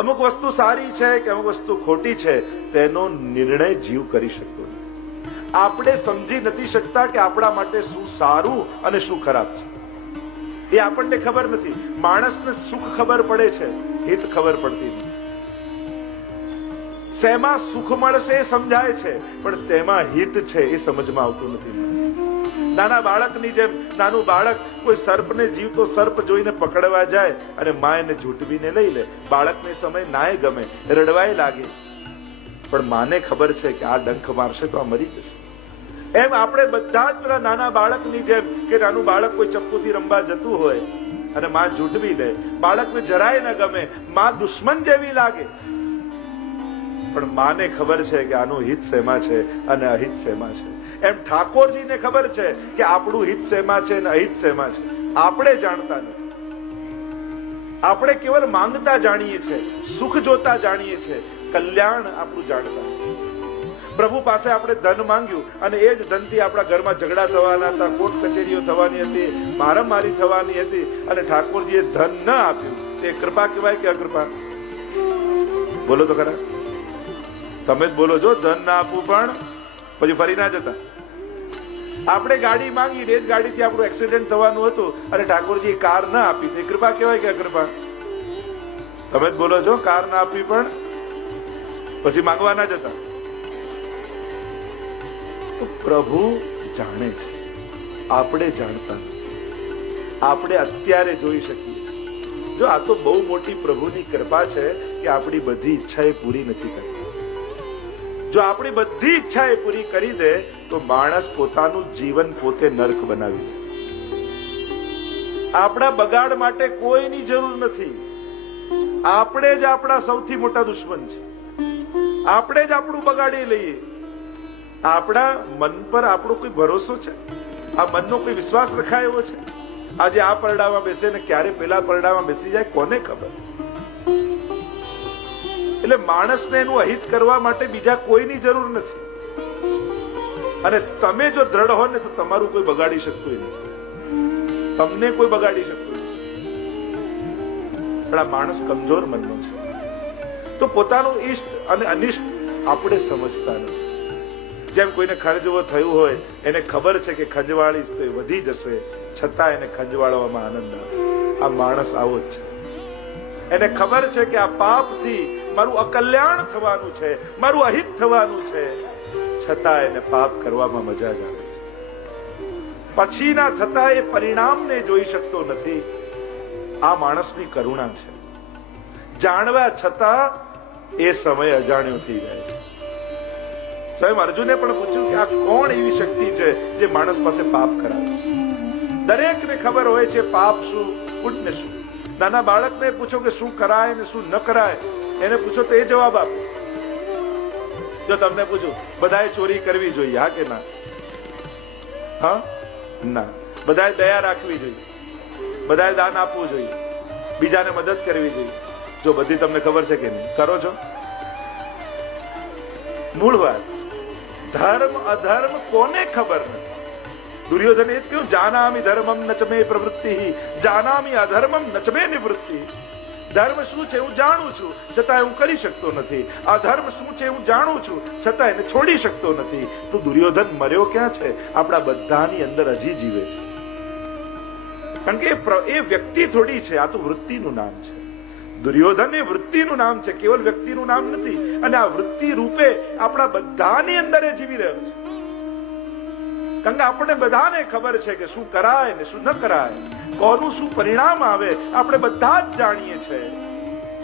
અમુક વસ્તુ સારી છે કે અમુક વસ્તુ ખોટી છે તેનો નિર્ણય જીવ કરી શકતો નથી. આપણે સમજી નથી શકતા કે આપણા માટે શું સારું અને શું ખરાબ છે. એ આપણને ખબર નથી. માણસને સુખ ખબર પડે છે, હિત ખબર પડતી નથી. શેમાં સુખ મળશે એ સમજાય છે, પણ શેમાં હિત છે એ સમજમાં આવતું નથી. નાના બાળકની જેમ નાનું બાળક કોઈ સર્પને જીવતો સર્પ જોઈને પકડવા જાય અને મા એને ઝૂંટવીને લઈ લે. બાળકને સમય નાય ગમે, રડવાય લાગે, પણ માને ખબર છે કે આ ડંખ મારશે તો આ મરી જશે. એમ આપણે બધા જ પેલા નાના બાળકની જેમ કે નાનું બાળક કોઈ ચપ્પુથી રમવા જતું હોય અને માં ઝૂંટવી લે, બાળકને જરાય ન ગમે, માં દુશ્મન જેવી લાગે, પણ માને ખબર છે કે આનું હિત શેમાં છે અને અહિત શેમાં છે. એમ ઠાકોરજીને ખબર છે કે આપણું હિત શેમાં છે અને અહિત શેમાં છે. આપણે જાણતા નથી. આપણે કેવલ માંગતા જાણીએ છીએ, સુખ જોતા જાણીએ છીએ, કલ્યાણ આપણું જાણતા નથી. પ્રભુ પાસે આપણે ધન માંગ્યું અને એ જ ધનથી આપણા ઘરમાં ઝઘડા થવાના હતા, કોર્ટ કચેરીઓ થવાની હતી, મારામારી થવાની હતી, અને ઠાકોરજીએ ધન ન આપ્યું. તે કૃપા કહેવાય કે અકૃપા? બોલો તો ખરા. તમે જ બોલો છો. ધન ના આપવું પણ પછી ફરી ના જતા. આપણે ગાડી માંગી, એ જ ગાડીથી આપણું એક્સિડન્ટ થવાનું હતું અને ઠાકોરજી કાર ના આપી. તે કૃપા કહેવાય કે અકૃપા? તમે જ બોલો છો. કાર ના આપી પણ પછી માંગવા ના જતા. તો પ્રભુ જાણે છે, આપણે જાણતા નથી. આપણે અત્યારે જોઈ શકીએ. જો આ તો બહુ મોટી પ્રભુની કૃપા છે કે આપણી બધી ઈચ્છા એ પૂરી નથી કરતી. જો આપણી બધી ઈચ્છા એ પૂરી કરી દે તો માણસ પોતાનું જીવન પોતે નરક બનાવી દે. આપણા બગાડ માટે કોઈની જરૂર નથી. આપણે જ આપણા સૌથી મોટા દુશ્મન છે. આપણે જ આપણું બગાડી લઈએ. આપણા મન પર આપણો કોઈ ભરોસો છે? આ મનનો કોઈ વિશ્વાસ રખાય એવો છે? આજે આ પરડામાં બેસે ને ક્યારે પેલા પરડામાં બેસી જાય કોને ખબર? એટલે માણસને એનું અહિત કરવા માટે બીજા કોઈની જરૂર નથી. અને તમે જો દ્રઢ હો ને તો તમારું કોઈ બગાડી શકતું નથી. તમને કોઈ બગાડી શકતું નથી. પણ આ માણસ કમજોર મનનો છે. તો પોતાનું ઈષ્ટ અને અનિષ્ટ આપણે સમજતા નથી. જેમ કોઈને ખંજવો થયું હોય, એને ખબર છે કે ખંજવાળીશ તો એ વધી જશે, છતાં એને ખંજવાળવામાં આનંદ આવે. આ માણસ આવો જ છે. એને ખબર છે કે આ પાપથી મારું અકલ્યાણ થવાનું છે, મારું અહિત થવાનું છે, છતાં એને પાપ કરવામાં મજા જ આવે છે. પછીના થતા એ પરિણામને જોઈ શકતો નથી. આ માણસની કરુણા છે. જાણવા છતાં એ સમય અજાણ્યો થઈ જાય છે. સ્વયં અર્જુને પણ પૂછ્યું કે આ કોણ એવી શક્તિ છે જે માણસ પાસે પાપ કરાવે? દરેકને ખબર હોય છે પાપ શું, પુણ્ય શું. નાના બાળકને પૂછો કે શું કરાય ને શું ન કરાય, એને પૂછો તો એ જવાબ આપે. જો તમને પૂછું બધાએ ચોરી કરવી જોઈએ, હા કે ના? હા ના. બધાએ દયા રાખવી જોઈએ, બધાએ દાન આપવું જોઈએ, બીજાને મદદ કરવી જોઈએ. જો બધી તમને ખબર છે કે નહીં? કરો છો? મૂળ વાત ધર્મ અધર્મ કોને ખબર નથી? દુર્યોધન એ જ કહ્યું, જાનામિ ધર્મમ ન ચ મે પ્રવૃત્તિ, જાનામિ અધર્મમ ન ચ મે નિવૃત્તિ. ધર્મ શું છે હું જાણું છું, છતાં હું કરી શકતો નથી. અધર્મ શું છે હું જાણું છું, છતાં એને છોડી શકતો નથી. તો દુર્યોધન મર્યો ક્યાં છે? આપણા બધાની અંદર હજી જીવે છે. કારણ કે એ વ્યક્તિ થોડી છે, આ તો વૃત્તિનું નામ છે. દુર્યોધન એ વૃત્તિનું નામ છે, કેવલ વ્યક્તિનું નામ નથી. અને આ વૃત્તિ રૂપે આપણા બધાની અંદર એ જીવી રહ્યો છે. કારણ કે આપણને બધાને ખબર છે કે શું કરાય ને શું ન કરાય, કોનું શું પરિણામ આવે, આપણે બધા જ જાણીએ છીએ.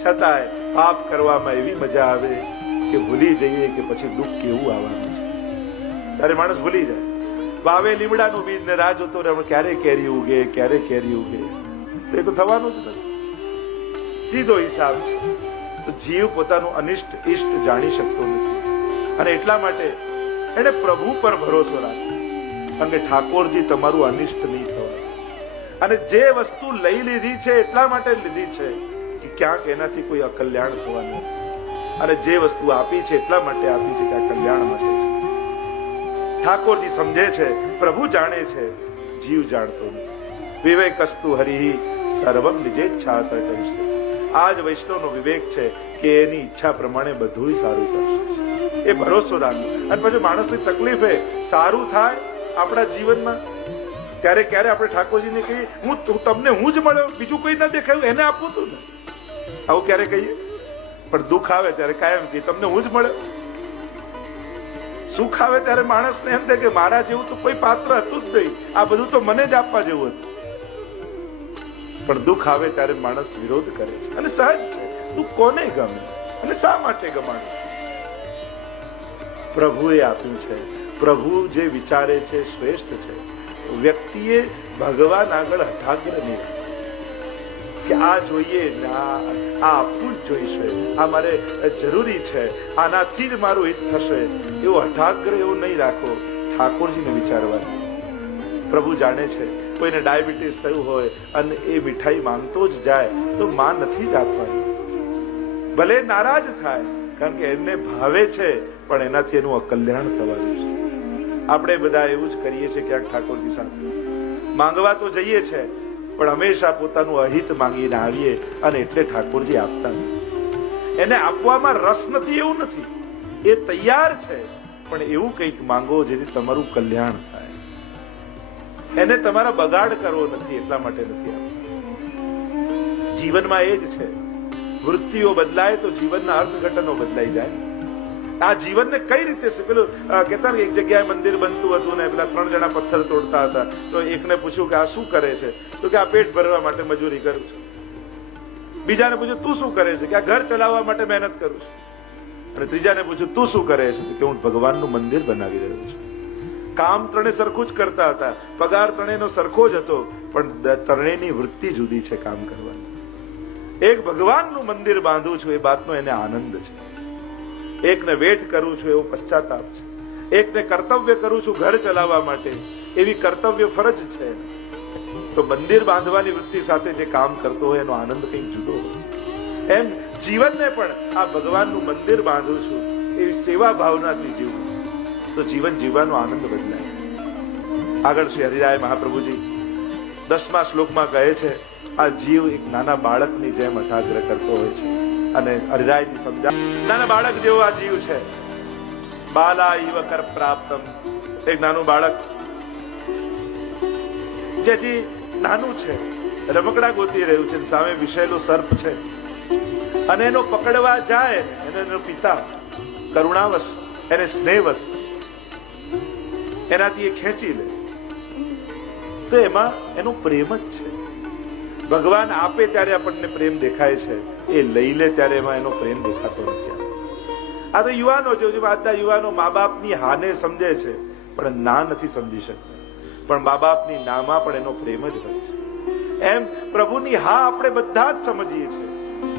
છતાંય પાપ કરવામાં એવી મજા આવે કે ભૂલી જઈએ કે પછી દુઃખ કેવું આવવાનું છે. ત્યારે માણસ ભૂલી જાય. વાવે લીમડાનું બીજ ને રાહ જોતો રહે ક્યારે કેરી ઉગે, ક્યારે કેરી ઉગે. એ તો થવાનું જ નથી. સીધો હિસાબ છે. તો જીવ પોતાનું અનિષ્ટ ઇષ્ટ જાણી શકતો નથી. અને એટલા માટે એને પ્રભુ પર ભરોસો રાખે. કારણ કે ઠાકોરજી તમારું અનિષ્ટ નહીં થવા. અને જે વસ્તુ લઈ લીધી છે એટલા માટે લીધી છે કે ક્યાંક એનાથી કોઈ અકલ્યાણ થવાનું. અને જે વસ્તુ આપી છે એટલા માટે આપી છે કે આ કલ્યાણ માટે છે. ઠાકોરજી સમજે છે, પ્રભુ જાણે છે, જીવ જાણતો નથી. વિવેકસ્તુ હરિ સર્વમ નિજેચ્છાત કહીશ. આ જ વૈષ્ણવનો વિવેક છે કે એની ઈચ્છા પ્રમાણે બધું સારું કરશે. એ ભરોસો રાખો. અને પછી માણસની તકલીફ એ સારું થાય આપણા જીવનમાં ત્યારે ક્યારે આપણે ઠાકોરજીને કહીએ હું તમને હું જ મળ્યો, બીજું કોઈ ના દેખાયું એને આપવું હતું ને, આવું ક્યારે કહીએ? પણ દુઃખ આવે ત્યારે કાયમ કે તમને હું જ મળ્યો. સુખ આવે ત્યારે માણસને એમ થાય કે મારા જેવું તો કોઈ પાત્ર હતું જ નહીં, આ બધું તો મને જ આપવા જેવું હતું. પણ દુઃખ આવે ત્યારે માણસ વિરોધ કરે છે, અને સહજ છે. દુઃખ કોને ગમે અને શા માટે ગમાડે? પ્રભુએ આપ્યું છે. પ્રભુ જે વિચારે છે શ્રેષ્ઠ છે. વ્યક્તિએ ભગવાન આગળ હઠાગ્ર નહીં કે આ જોઈએ ને આ આપવું જ જોઈશે, આ મારે જરૂરી છે, આનાથી જ મારું હિત થશે, એવો હઠાગ્ર એવું નહીં રાખો. ઠાકોરજીને વિચારવાનું. પ્રભુ જાણે છે કોઈને ડાયાબિટીસ થયું હોય અને એ મીઠાઈ માંગતો જ જાય તો માં નથી જ આપવાની. ભલે નારાજ થાય, કારણ કે એને ભાવે છે, પણ એનાથી એનું અકલ્યાણ થવાનું છે. આપણે બધા એવું જ કરીએ છીએ ક્યાંક ઠાકોરજી સાથે માંગવા તો જઈએ છે, પણ હંમેશા પોતાનું અહિત માંગીને આવીએ, અને એટલે ઠાકોરજી આપતા નથી. એને આપવામાં રસ નથી એવું નથી, એ તૈયાર છે, પણ એવું કંઈક માંગો જેથી તમારું કલ્યાણ થાય. એને તમારા બગાડ કરવો નથી, એટલા માટે નથી આપતા. જીવનમાં એ જ છે. વૃત્તિઓ બદલાય તો જીવનના અર્થઘટનો બદલાઈ જાય. આ જીવનને કઈ રીતે પેલું કહેતા ને, એક જગ્યાએ મંદિર બનતું હતું ને પેલા 3 જણા પથ્થર તોડતા હતા, તો એકને પૂછ્યું કે આ શું કરે છે? તો કે આ પેટ ભરવા માટે મજૂરી કરું છું. બીજાને પૂછ્યું તું શું કરે છે? કે આ ઘર ચલાવવા માટે મહેનત કરું છું. અને ત્રીજાને પૂછ્યું તું શું કરે છે? કે હું ભગવાનનું મંદિર બનાવી રહ્યો છું. કામ ત્રણે સરખું જ કરતા હતા, પગાર ત્રણેયનો સરખો જ હતો, પણ ત્રણેયની વૃત્તિ જુદી છે કામ કરવાની. એક ભગવાનનું મંદિર બાંધું છું એ વાતનો એને આનંદ છે. એકને વેટ કરું છું એવો પશ્ચાતાપ છે. એકને કર્તવ્ય કરું છું ઘર ચલાવવા માટે, એવી કર્તવ્ય ફરજ છે. તો મંદિર બાંધવાની વૃત્તિ સાથે જે કામ કરતો હોય એનો આનંદ કંઈક જુદો હોય. એમ જીવનને પણ આ ભગવાનનું મંદિર બાંધું છું એવી સેવા ભાવનાથી જીવવું, તો જીવન જીવવાનો આનંદ બદલાય. આગળ શ્રી હરિરાય મહાપ્રભુજી 10મા શ્લોકમાં કહે છે, આ જીવ એક નાના બાળકની જેમ અઠાગ્રહ કરતો હોય છે. અને હરિરાયજી સમજા, નાના બાળક જેવો આ જીવ છે. બાલા ઈવ કર પ્રાપ્તમ, એક નાનું બાળક જેથી નાનું છે, રમકડા ગોતી રહ્યું છે, સામે વિષેલો સર્પ છે, અને એનો પકડવા જાય, એનો પિતા કરુણાવશ એને સ્નેહવશ એનાથી એ ખેંચી લે, તો એમાં એનો પ્રેમ જ છે. ભગવાન આપે ત્યારે આપણને પ્રેમ દેખાય છે, એ લઈ લે ત્યારે એમાં એનો પ્રેમ દેખાતો નથી. આ તો યુવાનો છે, આજના યુવાનો મા બાપની હાને સમજે છે, પણ ના નથી સમજી શકતા. પણ મા બાપની નામાં પણ એનો પ્રેમ જ હોય છે. એમ પ્રભુની હા આપણે બધા જ સમજીએ છીએ,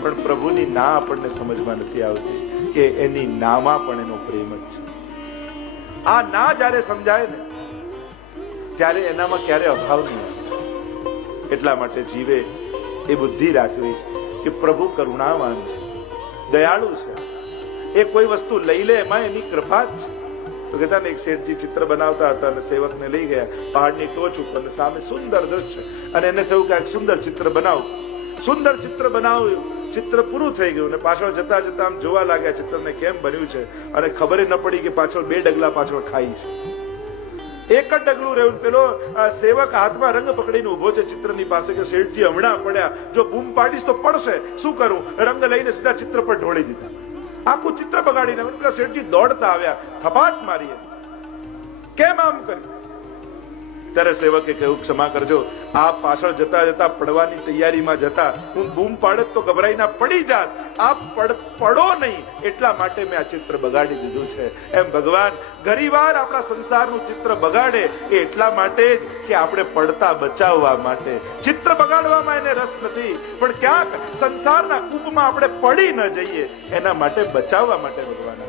પણ પ્રભુની ના આપણને સમજમાં નથી આવતી કે એની નામાં પણ એનો પ્રેમ જ છે. આ ના જ્યારે સમજાય ને ત્યારે એનામાં ક્યારે અભાવ નહીં આવે. એટલા માટે જીવે એ બુદ્ધિ રાખવી કે પ્રભુ કરુણાવાન છે, દયાળુ છે. એ કોઈ વસ્તુ લઈ લે એમાં એની કૃપા જ છે. તો કહેતા ને એક શેઠજી ચિત્ર બનાવતા હતા અને સેવકને લઈ ગયા પહાડની ટોચ ઉપર, અને સામે સુંદર દ્રશ્ય, અને એને થયું કે એક સુંદર ચિત્ર બનાવું. સુંદર ચિત્ર બનાવ્યું, ચિત્ર પૂરું થઈ ગયું, અને પાછળ જતા જતા આમ જોવા લાગ્યા ચિત્રને કેમ બન્યું છે, અને ખબર ન પડી કે પાછળ 2 ડગલા પાછળ ખાઈ છે. એક જ ડગલું રહ્યું. પેલો સેવક હાથમાં રંગ પકડીને ઉભો છે ચિત્રની પાસે કે શેઠજી હમણાં પડ્યા, જો બૂમ પાડીશ તો પડશે, શું કરું? રંગ લઈને સીધા ચિત્ર પર ઢોળી દીધા. આખું ચિત્ર બગાડીને પેલા શેઠજી દોડતા આવ્યા, થપાટ મારી, કેમ આમ કર્યું? ત્યારે સેવકે કહ્યું ક્ષમા કરજો, આપ પાછળ જતા જતા પડવાની તૈયારીમાં જતા, હું બૂમ પાડત તો ગભરાઈને પડી જાત, આપ પડો નહીં એટલા માટે મેં આ ચિત્ર બગાડી દીધું છે. એમ ભગવાન ઘણીવાર આપણા સંસારનું ચિત્ર બગાડે એ એટલા માટે કે આપણે પડતા બચાવવા માટે. ચિત્ર બગાડવામાં એને રસ નથી, પણ ક્યાંક સંસારના કૂપમાં આપણે પડી ન જઈએ એના માટે બચાવવા માટે ભગવાન.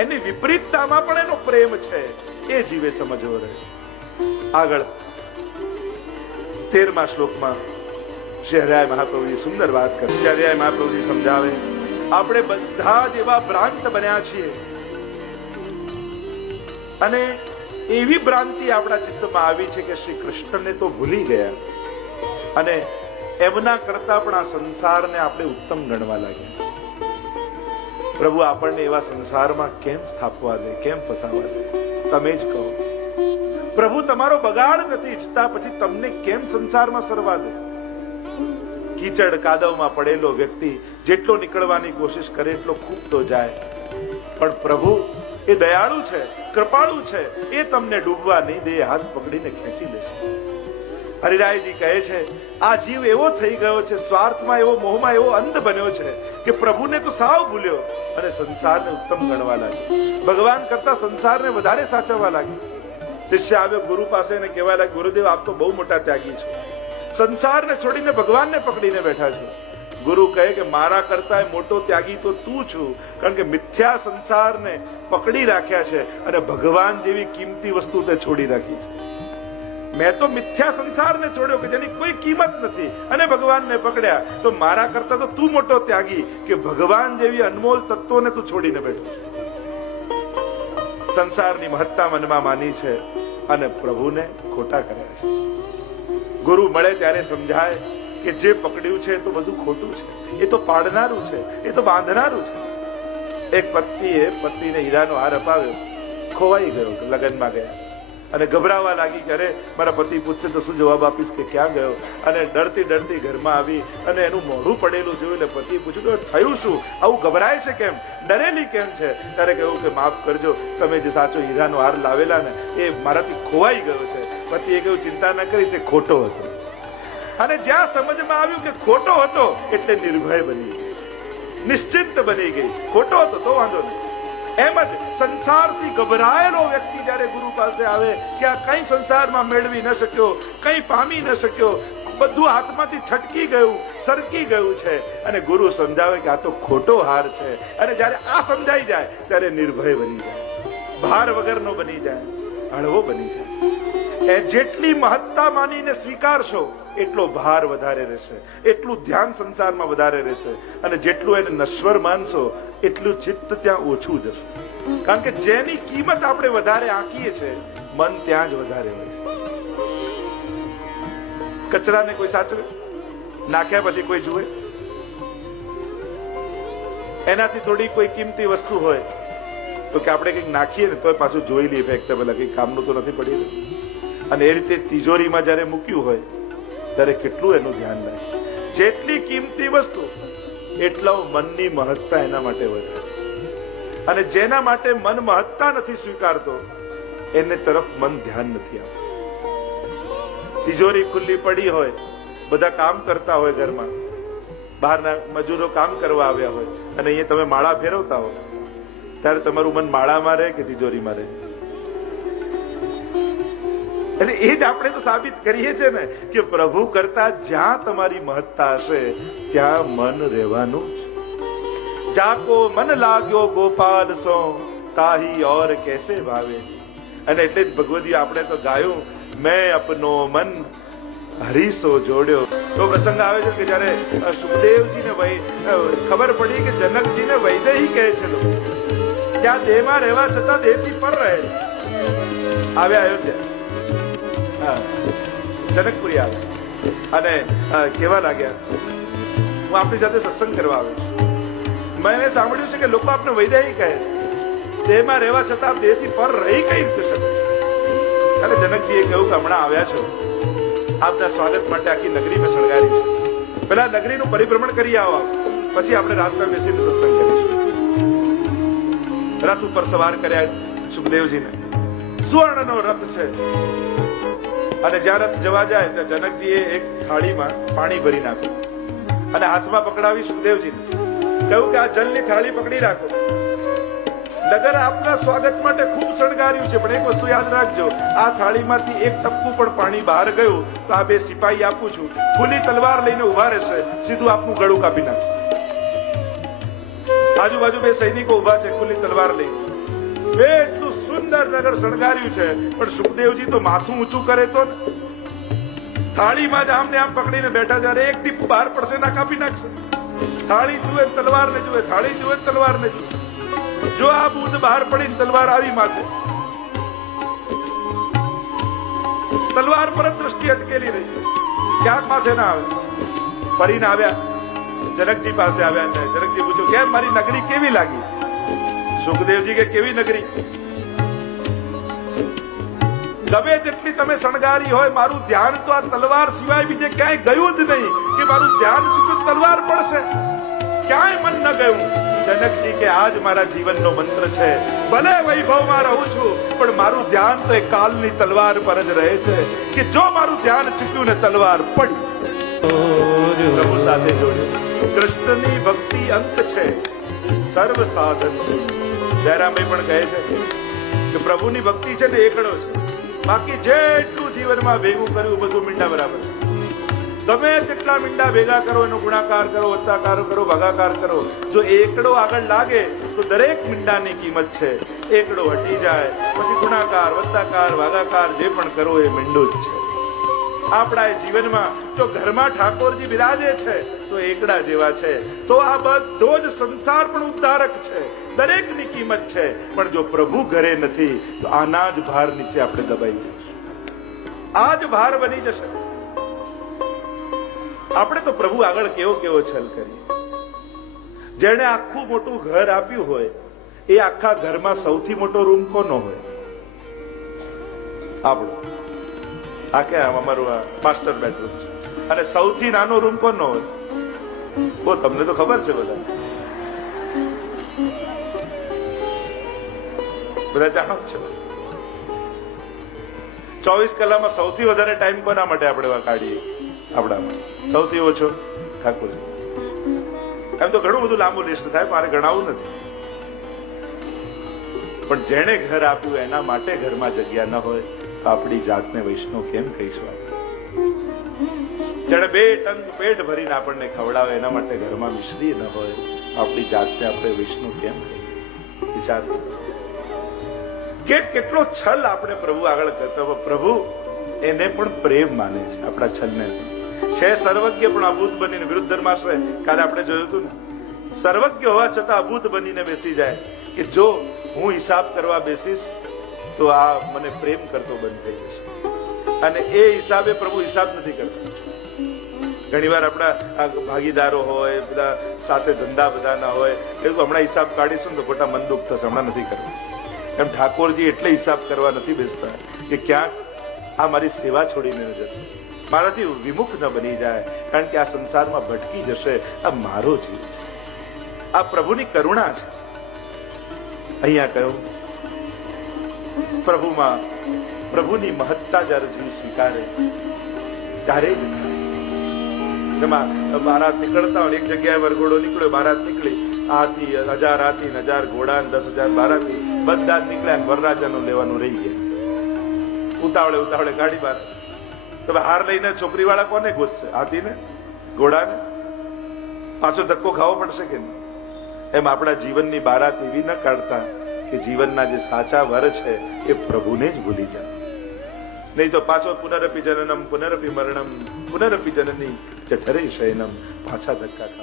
એની વિપરીતતામાં પણ એનો પ્રેમ છે, એ જીવે સમજવો રહે. આગળ 13મા શ્લોકમાં શ્રી હરિરાય મહાપ્રભુજી સુંદર વાત કરે. શ્રી હરિરાય મહાપ્રભુજી સમજાવે, આપણે બધા જ એવા ભ્રાંત બન્યા છીએ, અને એવી ભ્રાંતિ આપણા ચિત્તમાં આવી છે કે શ્રી કૃષ્ણને તો ભૂલી ગયા, અને એમના કરતા પણ આ સંસારને આપણે ઉત્તમ ગણવા લાગ્યા. પ્રભુ આપણને એવા સંસારમાં કેમ સ્થાપવા દે, કેમ ફસાવા દે? તમે જ કહો. પ્રભુ તમારો બગાડ નથી ઈચ્છતા, પછી તમને કેમ સંસારમાં સરવા દે? કીચડ કાદવમાં પડેલો વ્યક્તિ જેટલો નીકળવાની કોશિશ કરે એટલો ખૂબતો જાય, પણ પ્રભુ એ દયાળુ છે, કૃપાળુ છે, એ તમને ડૂબવા નહીં દે, હાથ પકડીને ખેંચી લેશે. હરિરાયજી કહે છે, આ જીવ એવો થઈ ગયો છે, સ્વાર્થમાં એવો, મોહમાં એવો અંધ બન્યો છે કે પ્રભુને તો સાવ ભૂલ્યો અને સંસારને ઉત્તમ ગણવા લાગ્યો. ભગવાન કરતા સંસારને વધારે સાચવવા લાગ્યો. શિષ્ય આવ્યો ગુરુ પાસે અને કહેવા લાગ્યો, ગુરુદેવ આપ તો બહુ મોટા ત્યાગી છો, સંસારને છોડીને ભગવાનને પકડીને બેઠા છો. ગુરુ કહે કે મારા કરતા મોટો ત્યાગી તો તું છું, કારણ કે મિથ્યા સંસારને પકડી રાખ્યા છે અને ભગવાન જેવી કિંમતી વસ્તુ તે છોડી રાખી છે. મેં તો મિથ્યા સંસારને છોડ્યો કે જેની કોઈ કિંમત નથી અને ભગવાનને પકડ્યા, તો મારા કરતા તો તું મોટો ત્યાગી કે ભગવાન જેવી અનમોલ તત્વોને તું છોડીને બેઠો. સંસારની મહત્તા મનમાં માની છે અને પ્રભુને ખોટા કર્યા છે. ગુરુ મળે ત્યારે સમજાય કે જે પકડ્યું છે એ તો બધું ખોટું છે, એ તો પાડનારું છે, એ તો બાંધનારું છે. એક પત્નીએ પતિને હીરાનો હાર અપાવ્યો, ખોવાઈ ગયો, લગ્નમાં ગયા અને ગભરાવા લાગી કે અરે મારા પતિ પૂછશે તો શું જવાબ આપીશ કે ક્યાં ગયો, અને ડરતી ડરતી ઘરમાં આવી અને એનું મોઢું પડેલું જોયું એટલે પતિએ પૂછ્યું કે થયું શું, આવું ગભરાય છે કેમ, ડરેલી કેમ છે? ત્યારે કહ્યું કે માફ કરજો, તમે જે સાચો હીરાનો હાર લાવેલા ને એ મારાથી ખોવાઈ ગયો છે. પતિએ કહ્યું ચિંતા ન કરીશ, એ ખોટો હતો. અને જ્યાં સમજમાં આવ્યું કે ખોટો હતો એટલે નિર્ભય બની ગઈ, નિશ્ચિંત બની ગઈ. ખોટો હતો તો વાંધો નહીં. એમ જ સંસારથી ગભરાયેલો વ્યક્તિ જ્યારે ગુરુ પાસે આવે કે આ કઈ સંસારમાં મેળવી ન શક્યો, કઈ પામી ન શક્યો, બધું હાથમાંથી છટકી ગયું, સરકી ગયું છે, અને ગુરુ સમજાવે કે આ તો ખોટો હાર છે, અને જ્યારે આ સમજાઈ જાય ત્યારે નિર્ભય બની જાય, ભાર વગરનો બની જાય, હળવો બની જાય. એ જેટલી મહત્તા માનીને સ્વીકારશો એટલો ભાર વધારે રહેશે, એટલું ધ્યાન સંસારમાં વધારે રહેશે, અને જેટલું એને નશ્વર માનશો એટલું ચિત્ત ત્યાં ઓછું જશે. કારણ કે જેની કિંમત આપણે વધારે આંકીએ છીએ મન ત્યાં જ વધારે હોય છે. કચરાને કોઈ સાચવે, નાખ્યા પછી કોઈ જુએ? એનાથી થોડી કોઈ કિંમતી વસ્તુ હોય તો કે આપણે કંઈક નાખીએ ને તો પાછું જોઈ લઈએ ફેંકતા પહેલા કંઈક કામનું તો નથી પડ્યું. અને એ રીતે તિજોરીમાં જયારે મૂક્યું હોય ત્યારે કેટલું એનું ધ્યાન રાખે. જેટલી કિંમતી વસ્તુ એટલો મનની મહત્તા એના માટે વધે, અને જેના માટે મન મહત્તા નથી સ્વીકારતો એને તરફ મન ધ્યાન નથી આપતું. તિજોરી ખુલ્લી પડી હોય, બધા કામ કરતા હોય, ઘરમાં બહારના મજૂરો કામ કરવા આવ્યા હોય, અને અહીંયા તમે માળા ફેરવતા હો, ત્યારે તમારું મન માળામાં રહે કે તિજોરીમાં રહે? એટલે એ જ આપણે તો સાબિત કરીએ છીએ ને કે પ્રભુ કરતા જ્યાં તમારી મહત્તા હશે ત્યાં મન રહેવાનું. જાકો મન લાગ્યો ગોપાલ સો તાહી ઓર કેસે ભાવે. અને એટલે જ ભગવદી આપણે તો ગાયું, મેં અપનો મન હરીસો જોડ્યો. તો પ્રસંગ આવે છે કે જયારે સુખદેવજીને ખબર પડી કે જનકજીને વૈદેહી કહે છે ત્યાં દેહમાં રહેવા છતાં દેહથી પર રહે. આવ્યા અયોધ્યા, જનકપુરી આવે અને કહેવા લાગ્યા, હું આપણી સાથે સત્સંગ કરવા આવ્યો છું. મેં સાંભળ્યું છે કે લોકો આપને વૈદેહી કહે છે, દેહમાં રહેવા છતાં દેહથી પર રહી કઈ રીતે શકે? ત્યારે જનકજીએ કહ્યું કે હમણાં આવ્યા છો, આપના સ્વાગત માટે આખી નગરી મેં શણગારી છે, પેલા નગરીનું પરિભ્રમણ કરી આવો, પછી આપણે રાતના બેસીને સત્સંગ કરીશું. રથ ઉપર સવાર કર્યા સુખદેવજીને. સુવર્ણનો રથ છે, અને જ્યાં રથ જવા જાય ત્યાં જનકજીએ એક થાળીમાં પાણી ભરી નાખ્યું અને હાથમાં પકડાવી સુખદેવજીને કહ્યું કે આ જલની થાળી પકડી રાખો. નગર આપના સ્વાગત માટે ખૂબ શણગાર્યું છે, પણ એક વસ્તુ યાદ રાખજો, આ થાળીમાંથી એક ટપકું પણ પાણી બહાર ગયું તો આ બે સિપાહી આપું છું, ખુલ્લી તલવાર લઈને ઉભા રહેશે, સીધું આપનું ગળું કાપી નાખશે. આજુબાજુ બે સૈનિકો ઉભા છે ખુલ્લી તલવાર લઈને. એટલું સુંદર નગર શણગાર્યું છે, પણ સુખદેવજી તો માથું ઊંચું કરે તો થાળીમાં જ આમ ને આમ પકડીને બેઠા, જયારે એક ટીપું બહાર પડશે ના કાપી નાખશે. થાળી જુએ તલવાર ને જુએ, થાળી જુએ તલવાર ને જુએ. જો આ બૂંદ બહાર પડીને તલવાર આવી માથે, તલવાર પર દ્રષ્ટિ અટકેલી રહી, ક્યાંક માથે ના આવે. ફરીને આવ્યા, જનકજી પાસે આવ્યા ને જનકજી પૂછ્યું કેમ મારી નગરી કેવી લાગી? સુખદેવજી કે કેવી નગરી? ગમે તેટલી તમે શણગારી હોય, મારું ધ્યાન તો આ તલવાર સિવાય બીજે ક્યાંય ગયું જ નહીં કે મારું ધ્યાન શું તલવાર પડશે, ક્યાંય મન ન ગયું. જનકજી કે આજ મારા જીવનનો મંત્ર છે, ભલે વૈભવમાં રહું છું પણ મારું ધ્યાન તો એ કાલની તલવાર પર જ રહે છે કે જો મારું ધ્યાન ચૂક્યું ને તલવાર પડી. પ્રભુ સાથે જોડ્યું. કૃષ્ણની ભક્તિ અંત છે, સર્વ સાધન છે. જયરામભાઈ પણ કહે છે કે પ્રભુની ભક્તિ છે ને એકડો છે, બાકી જેટલું જીવનમાં ભેગું કર્યું બધું મીંડા બરાબર. ગમે તેટલા મીંડા ભેગા કરો, એનો ગુણાકાર કરો, વત્તાકાર કરો, ભાગાકાર કરો, જો એકડો આગળ લાગે તો દરેક મીંડાની કિંમત છે. એકડો હટી જાય પછી ગુણાકાર, વત્તાકાર, ભાગાકાર જે પણ કરો એ મીંડું જ છે. આપણા જીવનમાં જો ઘરમાં ઠાકોરજી બિરાજે છે તો એકડા જેવા છે. તો આ બધો જ સંસાર પણ ઉદ્ધારક છે, દરેકની કિંમત છે. પણ જો પ્રભુ ઘરે નથી તો આના જ ભાર નીચે આપણે દબાઈ જઈશું, આ જ ભાર બની જશે. આપણે તો પ્રભુ આગળ કેવો કેવો છલ કરીએ. જેણે આખું મોટું ઘર આપ્યું હોય એ આખા ઘરમાં સૌથી મોટો રૂમ કોનો હોય? આપણો. આ કે અમારું માસ્ટર બેડરૂમ છે. અને સૌથી નાનો રૂમ કોનો હોય? તમને તો ખબર છે, બધા જાણો છો. 24 કલાકમાં સૌથી વધારે ટાઈમ કોના માટે આપણે કાઢીએ? આપણામાં સૌથી ઓછો ઠાકોરજી. એમ તો ઘણું બધું લાંબુ લિસ્ટ થાય, મારે ગણાવું નથી. પણ જેણે ઘર આપ્યું એના માટે ઘરમાં જગ્યા ન હોય તો આપણી જાતને વૈષ્ણવ કેમ કહીશું? જેણે 2 ટંક પેટ ભરીને આપણને ખવડાવે એના માટે ઘરમાં મિશ્રી ન હોય આપણી જાતને આપણે વૈષ્ણવ કેમ કહીએ? વિચાર. કેટલો છલ આપણે પ્રભુ આગળ કરતા હોય. પ્રભુ એને પણ પ્રેમ માને છે આપણા છલને. છે સર્વજ્ઞ પણ અભૂત બનીને વિરુદ્ધ ધર્માશ્રય કાલે આપણે જોયું હતું ને, સર્વજ્ઞ હોવા છતાં અભૂત બનીને બેસી જાય કે જો હું હિસાબ કરવા બેસીશ તો આ મને પ્રેમ કરતો બંધ થઈ જશે. અને એ હિસાબે પ્રભુ હિસાબ નથી કરતા. ઘણી વાર આપણા ભાગીદારો હોય, બધા સાથે ધંધા બધાના હોય, એવું હમણાં હિસાબ કાઢીશું ને તો ખોટા મન દુઃખ થશે, હમણાં નથી કરવું. એમ ઠાકોરજી એટલે હિસાબ કરવા નથી બેસતા કે ક્યાંક આ મારી સેવા છોડીને ન જશે, મારાથી વિમુખ ન બની જાય, કારણ કે આ સંસારમાં ભટકી જશે. આ મારો જીવ છે, આ પ્રભુની કરુણા છે. અહીંયા કહ્યું પ્રભુમાં પ્રભુની મહત્તા જ્યારે જીવ સ્વીકારે ત્યારે જ બારાત નીકળતા હોય. એક જગ્યાએ વરઘોડો નીકળ્યો, બારાત નીકળી, હાથી 1000 હાથી 1000 ઘોડા 10,000 બારાતી બધા જ નીકળ્યા. વરરાજાનું લેવાનું રહી ગયા. ઉતાવળે ગાડી બહાર. તમે હાર લઈને છોકરી વાળા કોને ગોતશે? હાથીને? ઘોડાને? પાછો ધક્કો ખાવો પડશે કે નહીં? એમ આપણા જીવનની બારાત એવી ન કાઢતા કે જીવનના જે સાચા વર છે એ પ્રભુને જ ભૂલી જાય. નહીં તો પાછો પુનરપી જનનમ પુનરપી મરણમ પુનરપી જનની જઠરે શયનમ, પાછા ધક્કા ખાવા.